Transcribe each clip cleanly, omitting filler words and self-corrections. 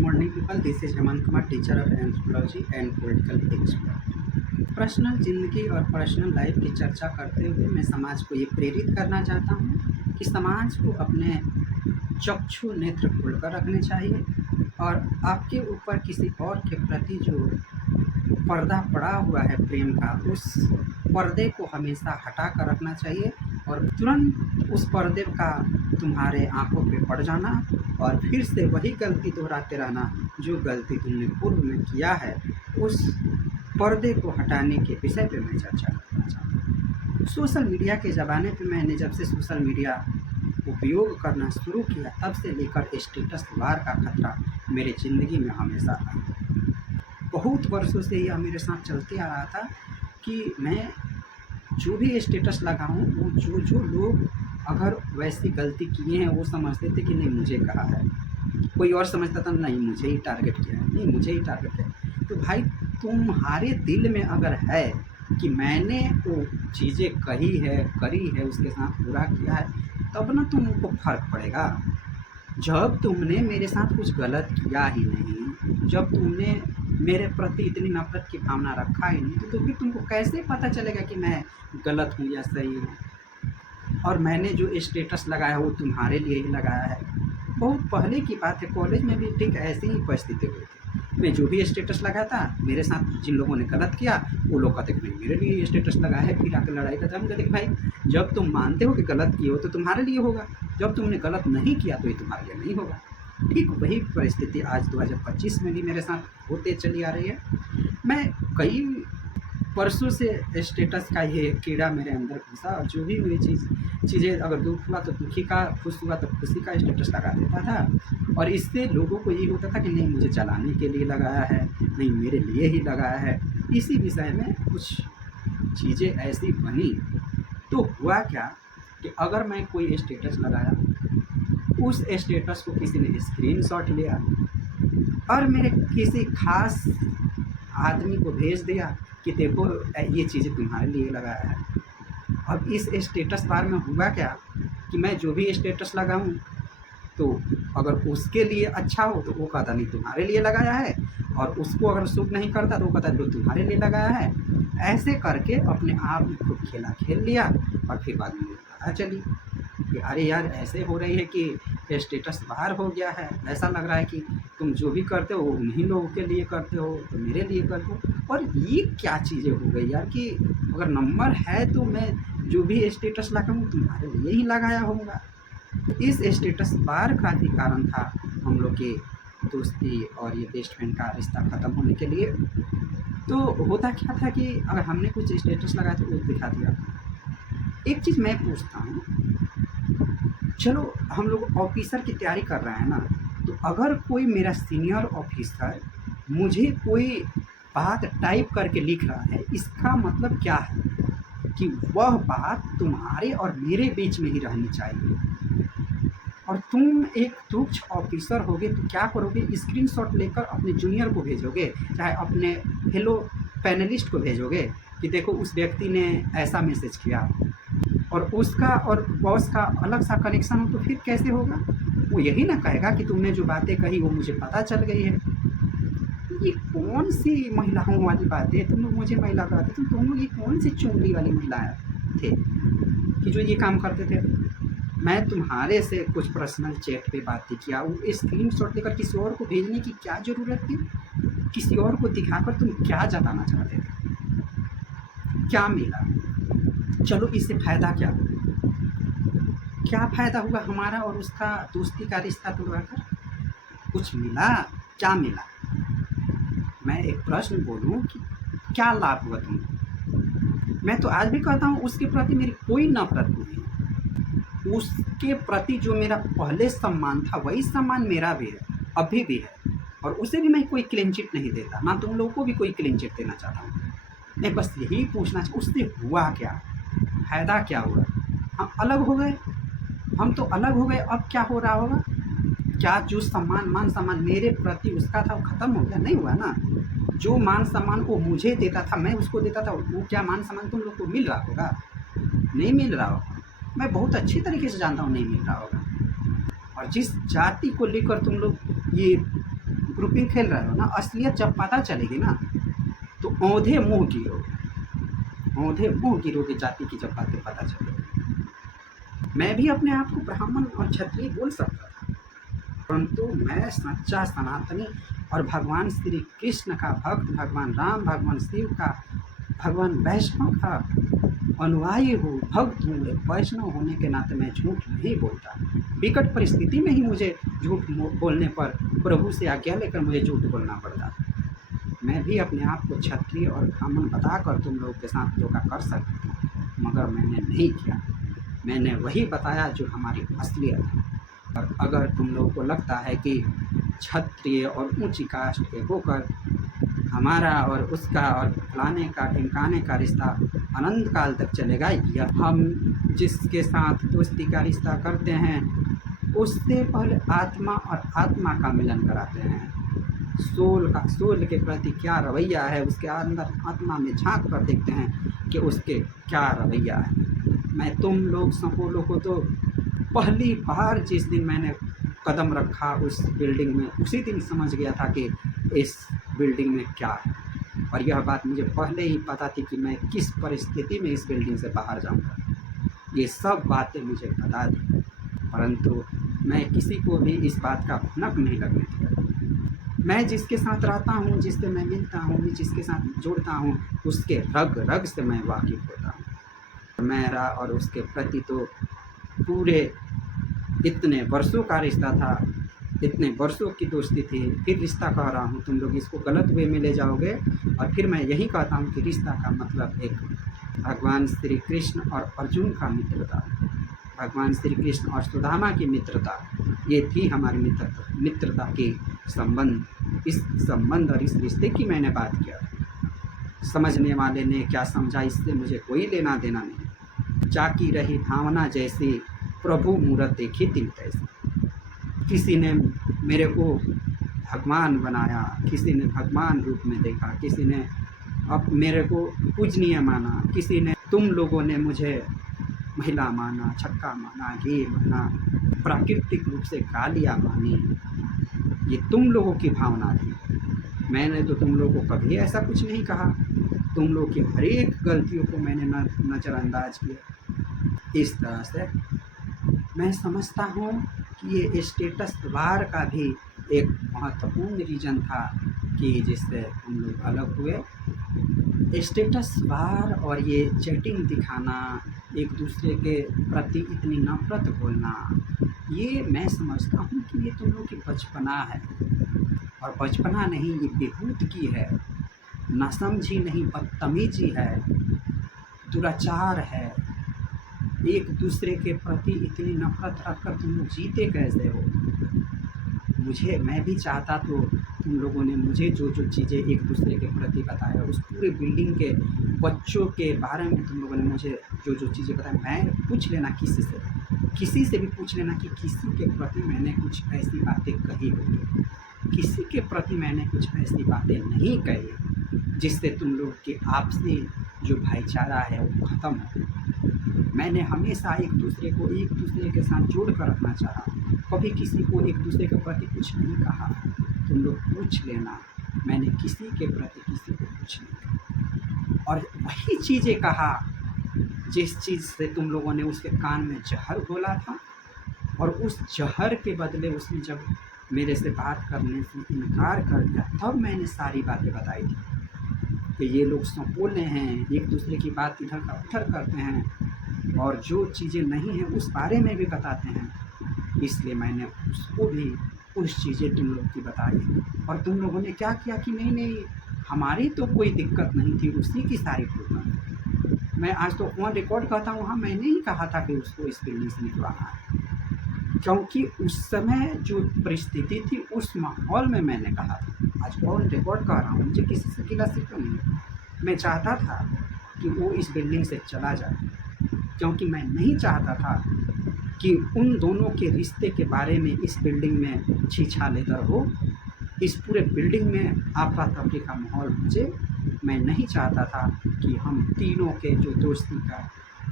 morning, people. This is Hemant Kumar, teacher of anthropology and political expert. Personal ज़िंदगी और personal life की चर्चा करते हुए मैं समाज को ये प्रेरित करना चाहता हूँ कि समाज को अपने चक्षु नेत्र खोलकर रखने चाहिए और आपके ऊपर किसी और के प्रति जो पर्दा पड़ा हुआ है प्रेम का, उस पर्दे को हमेशा हटा कर रखना चाहिए और तुरंत उस पर्दे का तुम्हारे आंखों पे पड़ जाना और फिर से वही गलती दोहराते रहना जो गलती तुमने पूर्व में किया है। उस पर्दे को हटाने के विषय पे मैं चर्चा करना चाहता हूँ। सोशल मीडिया के ज़माने पे मैंने जब से सोशल मीडिया उपयोग करना शुरू किया तब से लेकर स्टेटस वार का खतरा मेरे ज़िंदगी में हमेशा रहा। बहुत वर्षों से यह मेरे साथ चलते आ रहा था कि मैं जो भी स्टेटस लगाऊं वो जो लोग अगर वैसी गलती किए हैं वो समझते थे कि नहीं मुझे कहा है, कोई और समझता था नहीं मुझे ही टारगेट किया है, नहीं मुझे ही टारगेट किया है। तो भाई तुम्हारे दिल में अगर है कि मैंने वो चीज़ें कही है, करी है, उसके साथ बुरा किया है, तब ना तुमको फ़र्क पड़ेगा। जब तुमने मेरे साथ कुछ गलत किया ही नहीं, जब तुमने मेरे प्रति इतनी नफ़रत की भावना रखा ही नहीं, तो फिर तुमको कैसे पता चलेगा कि मैं गलत हूँ या सही हूँ। और मैंने जो स्टेटस लगाया वो तुम्हारे लिए ही लगाया है। बहुत पहले की बात है, कॉलेज में भी ठीक ऐसी ही परिस्थिति हुई थी। मैं जो भी स्टेटस लगाता, मेरे साथ जिन लोगों ने गलत किया वो लोग कहते कि मेरे लिए ये स्टेटस लगाया है, फिर आकर लड़ाई करते। हम कहते कि भाई जब तुम मानते हो कि गलत किए हो तो तुम्हारे लिए होगा, जब तुमने गलत नहीं किया तो ये तुम्हारे लिए नहीं होगा। ठीक वही परिस्थिति आज 2025 में भी मेरे साथ होते चली आ रही है। मैं कई वर्षों से स्टेटस का ये कीड़ा मेरे अंदर घुसा और जो भी मेरी चीज़ें अगर दुख हुआ तो दुखी का, खुश हुआ तो खुशी का स्टेटस लगा देता था। और इससे लोगों को ये होता था कि नहीं मुझे चलाने के लिए लगाया है, नहीं मेरे लिए ही लगाया है। इसी विषय में कुछ चीज़ें ऐसी बनी तो हुआ क्या कि अगर मैं कोई स्टेटस लगाया, उस स्टेटस को किसी ने स्क्रीनशॉट लिया और मेरे किसी खास आदमी को भेज दिया कि देखो ये चीज़ें तुम्हारे लिए लगाया है। अब इस स्टेटस बार में हुआ क्या कि मैं जो भी स्टेटस लगाऊं तो अगर उसके लिए अच्छा हो तो वो कहता नहीं तुम्हारे लिए लगाया है, और उसको अगर सूट नहीं करता तो वो कहता जो तुम्हारे लिए लगाया है। ऐसे करके अपने आप में खुद खेला खेल लिया और फिर बाद में पता चली कि अरे यार ऐसे हो रही है कि स्टेटस बाहर हो गया है, ऐसा लग रहा है कि तुम जो भी करते हो उन्हीं लोगों के लिए करते हो, तो मेरे लिए करते हो। और ये क्या चीज़ें हो गई यार कि अगर नंबर है तो मैं जो भी स्टेटस लगाऊँ तुम्हारे लिए ही लगाया होगा। इस स्टेटस बार का भी कारण था हम लोग के दोस्ती और ये बेस्ट फ्रेंड का रिश्ता ख़त्म होने के लिए। तो होता क्या था कि अगर हमने कुछ स्टेटस लगाया तो वो दिखा दिया। एक चीज़ मैं पूछता हूँ, चलो हम लोग ऑफिसर की तैयारी कर रहे हैं ना, तो अगर कोई मेरा सीनियर ऑफिसर मुझे कोई बात टाइप करके लिख रहा है, इसका मतलब क्या है कि वह बात तुम्हारे और मेरे बीच में ही रहनी चाहिए। और तुम एक तुच्छ ऑफिसर होगे तो क्या करोगे, स्क्रीनशॉट लेकर अपने जूनियर को भेजोगे, चाहे अपने फेलो पैनलिस्ट को भेजोगे कि देखो उस व्यक्ति ने ऐसा मैसेज किया, और उसका और बॉस का अलग सा कनेक्शन हो तो फिर कैसे होगा। वो यही ना कहेगा कि तुमने जो बातें कही वो मुझे पता चल गई है। ये कौन सी महिलाओं वाली बातें, तुम लोग मुझे महिला कहते थे, तुम लोग ये कौन सी चुंगली वाली महिलाएं थे कि जो ये काम करते थे। मैं तुम्हारे से कुछ पर्सनल चैट पे बातें किया, वो स्क्रीनशॉट लेकर किसी और को भेजने की क्या ज़रूरत थी, किसी और को दिखाकर तुम क्या जताना चाहते थे, क्या मिला। चलो इससे फ़ायदा क्या हुआ, क्या फ़ायदा हुआ हमारा और उसका दोस्ती का रिश्ता तोड़कर, कुछ मिला, क्या मिला। मैं एक प्रश्न बोलूं कि क्या लाभ हुआ तुमको। मैं तो आज भी कहता हूँ उसके प्रति मेरी कोई नफरत नहीं, उसके प्रति जो मेरा पहले सम्मान था वही सम्मान मेरा भी है, अभी भी है, और उसे भी मैं कोई क्लीन चिट नहीं देता, ना तुम लोगों को भी कोई क्लीन चिट देना चाहता हूँ। मैं बस यही पूछना चाहता, उससे हुआ क्या, फ़ायदा क्या हुआ। हम अलग हो गए, हम तो अलग हो गए, अब क्या हो रहा होगा, क्या जो मान सम्मान मेरे प्रति उसका था वो ख़त्म हो गया, नहीं हुआ ना। जो मान सम्मान वो मुझे देता था, मैं उसको देता था, वो क्या मान सम्मान तुम लोग को मिल रहा होगा, नहीं मिल रहा होगा। मैं बहुत अच्छी तरीके से जानता हूँ नहीं मिल रहा होगा। और जिस जाति को लेकर तुम लोग ये ग्रुपिंग खेल रहे हो ना, असलियत जब पता चलेगी ना तो औंधे मुँह गिरोगे जाति की जब बातें पता चलेगी। मैं भी अपने आप को ब्राह्मण और क्षत्रिय बोल सकता था, परंतु मैं सच्चा सनातनी और भगवान श्री कृष्ण का भक्त, भगवान राम, भगवान शिव का, भगवान वैष्णव का अनुयायी हूँ, भक्त हूँ। एक वैष्णव होने के नाते मैं झूठ नहीं बोलता। विकट परिस्थिति में ही मुझे झूठ बोलने पर प्रभु से आज्ञा लेकर मुझे झूठ बोलना पड़ता। मैं भी अपने आप को क्षत्रिय और ब्राह्मण बताकर तुम लोगों के साथ धोखा कर सकती थी, मगर मैंने नहीं किया। मैंने वही बताया जो हमारी असलियत है। और अगर तुम लोगों को लगता है कि क्षत्रिय और ऊंची कास्ट के होकर हमारा और उसका और फलाने का ढिमकाने का रिश्ता अनंत काल तक चलेगा, या हम जिसके साथ दोस्ती का रिश्ता करते हैं उससे पहले आत्मा और आत्मा का मिलन कराते हैं। सोल के प्रति क्या रवैया है, उसके अंदर आत्मा में झांक कर देखते हैं कि उसके क्या रवैया है। मैं तुम लोग सबों को तो पहली बार जिस दिन मैंने कदम रखा उस बिल्डिंग में, उसी दिन समझ गया था कि इस बिल्डिंग में क्या है। और यह बात मुझे पहले ही पता थी कि मैं किस परिस्थिति में इस बिल्डिंग से बाहर जाऊंगा। ये सब बातें मुझे पता थी, परंतु मैं किसी को भी इस बात का भनक नहीं लगने दिया। मैं जिसके साथ रहता हूँ, जिससे मैं मिलता हूँ, जिसके साथ जुड़ता हूँ, उसके रग रग से मैं वाकिफ़ होता हूँ। मेरा और उसके प्रति तो पूरे इतने वर्षों का रिश्ता था, इतने वर्षों की दोस्ती थी। फिर रिश्ता कह रहा हूँ, तुम लोग इसको गलत वे में ले जाओगे। और फिर मैं यही कहता हूँ कि रिश्ता का मतलब एक भगवान श्री कृष्ण और अर्जुन का मित्रता, भगवान श्री कृष्ण और सुदामा की मित्रता, ये थी हमारी मित्रता की संबंध। इस संबंध और इस रिश्ते की मैंने बात किया। समझने वाले ने क्या समझा इससे मुझे कोई लेना देना नहीं। जाकी रही भावना जैसी, प्रभु मूरत देखी तिल तैसी। किसी ने मेरे को भगवान बनाया, किसी ने भगवान रूप में देखा, किसी ने अब मेरे को पूजनीय माना, किसी ने, तुम लोगों ने मुझे महिला माना, छक्का माना, घी माना, प्राकृतिक रूप से गालियाँ मानी। ये तुम लोगों की भावना थी। मैंने तो तुम लोगों को कभी ऐसा कुछ नहीं कहा। तुम लोगों की हर एक गलतियों को मैंने नज़रअंदाज किया। इस तरह से मैं समझता हूँ कि ये स्टेटस वार का भी एक महत्वपूर्ण रीज़न था कि जिससे हम लोग अलग हुए। स्टेटस वार और ये चैटिंग दिखाना, एक दूसरे के प्रति इतनी नफरत बोलना, ये मैं समझता हूँ कि ये तुम लोग की बचपना है। और बचपना नहीं, ये बेहूदगी है, नासमझी नहीं, बदतमीजी है, दुराचार है। एक दूसरे के प्रति इतनी नफरत रखकर तुम लोग जीते कैसे हो? मैं भी चाहता तो तुम लोगों ने मुझे जो जो चीज़ें एक दूसरे के प्रति बताया, उस पूरे बिल्डिंग के बच्चों के बारे में तुम लोगों ने मुझे जो जो चीज़ें बताई, मैं पूछ लेना किसी से भी पूछ लेना कि किसी के प्रति मैंने कुछ ऐसी बातें कही होगी, किसी के प्रति मैंने कुछ ऐसी बातें नहीं कही जिससे तुम लोग के आपसी जो भाईचारा है वो ख़त्म हो। मैंने हमेशा एक दूसरे के साथ जोड़ कर रखना चाहा, कभी किसी को एक दूसरे के प्रति कुछ नहीं कहा। तुम लोग पूछ लेना, मैंने किसी के प्रति किसी को कुछ नहीं कहा। और वही चीज़ें कहा जिस चीज़ से तुम लोगों ने उसके कान में जहर घोला था, और उस जहर के बदले उसने जब मेरे से बात करने से इनकार कर दिया, तब मैंने सारी बातें बताई थी कि ये लोग सपोले हैं, एक दूसरे की बात इधर का उधर करते हैं और जो चीज़ें नहीं हैं उस बारे में भी बताते हैं। इसलिए मैंने उसको भी कुछ चीज़ें तुम लोग की बताई, और तुम लोगों ने क्या किया कि नहीं, हमारी तो कोई दिक्कत नहीं थी, उसी की सारी प्रॉब्लम थी। मैं आज तो वहाँ रिकॉर्ड करता हूँ, हाँ मैंने ही कहा था कि उसको इस बिल्डिंग से निकलवाना है, क्योंकि उस समय जो परिस्थिति थी उस माहौल में मैंने कहा था। आज ऑन रिकॉर्ड कर रहा हूँ, मुझे किसी से गिला शिकवा नहीं। मैं चाहता था कि वो इस बिल्डिंग से चला जाए, क्योंकि मैं नहीं चाहता था कि उन दोनों के रिश्ते के बारे में इस बिल्डिंग में छीछालेदर हो, इस पूरे बिल्डिंग में आफरा तफरी का माहौल मुझे, मैं नहीं चाहता था कि हम तीनों के जो दोस्ती का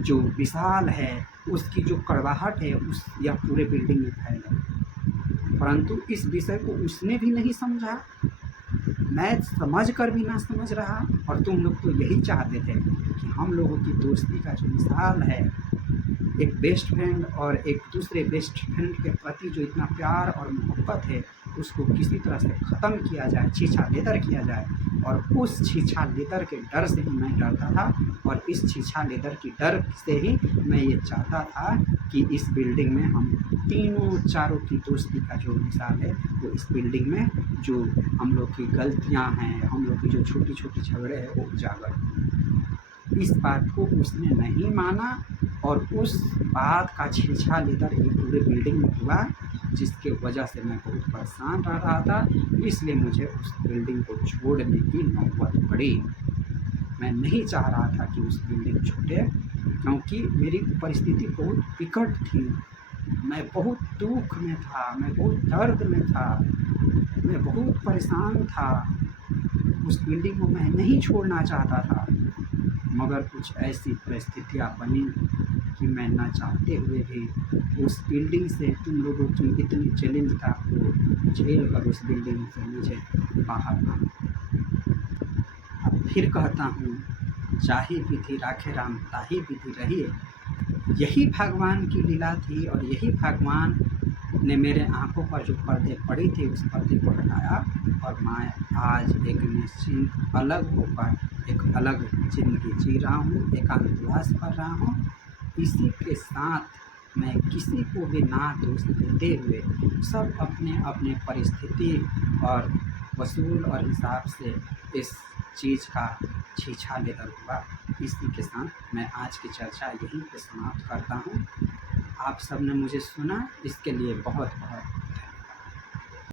जो विशाल है, उसकी जो कड़वाहट है उस यह पूरे बिल्डिंग में फैले। परंतु इस विषय को उसने भी नहीं समझा, मैं समझ कर भी ना समझ रहा। और तुम लोग तो यही चाहते थे कि हम लोगों की दोस्ती का जो मिसाल है, एक बेस्ट फ्रेंड और एक दूसरे बेस्ट फ्रेंड के प्रति जो इतना प्यार और मोहब्बत है, उसको किसी तरह से ख़त्म किया जाए, छीछा-लेदर किया जाए। और उस छीछा-लेदर के डर से ही मैं डरता था, और इस छीछा-लेदर की डर से ही मैं ये चाहता था कि इस बिल्डिंग में हम तीनों चारों की दोस्ती का जो मिसाल है, वो इस बिल्डिंग में जो हम लोग की गलतियाँ हैं, हम लोग की जो छोटी-छोटी झगड़े हैं, वो उजागर हों। इस बात को उसने नहीं माना, और उस बात का छीछा-लेदर ये पूरे बिल्डिंग में हुआ, जिसके वजह से मैं बहुत परेशान रह रहा था। इसलिए मुझे उस बिल्डिंग को छोड़ने की नौबत पड़ी। मैं नहीं चाह रहा था कि उस बिल्डिंग छूटे, क्योंकि मेरी परिस्थिति बहुत विकट थी। मैं बहुत दुःख में था, मैं बहुत दर्द में था, मैं बहुत परेशान था। उस बिल्डिंग को मैं नहीं छोड़ना चाहता था, मगर कुछ ऐसी परिस्थितियाँ बनी कि मैं ना चाहते हुए भी उस बिल्डिंग से, तुम लोगों की इतनी जलिंदता को झेल कर उस बिल्डिंग से मुझे बाहर आना। अब फिर कहता हूँ, जाहि विधि राखे राम ताहि विधि रहिए। यही भगवान की लीला थी, और यही भगवान ने मेरे आँखों पर जो पर्दे पड़ी थी, उस पर्दे को हटाया, और मैं आज एक निश्चिंत अलग होकर एक अलग ज़िंदगी जी रहा हूँ, एकांतवास कर रहा हूँ। इसी के साथ मैं किसी को भी ना दोष देते हुए, सब अपने अपने परिस्थिति और वसूल और हिसाब से इस चीज़ का छीछा-लेदर हुआ। इसी के साथ मैं आज की चर्चा यहीं पे समाप्त करता हूँ। आप सब ने मुझे सुना, इसके लिए बहुत बहुत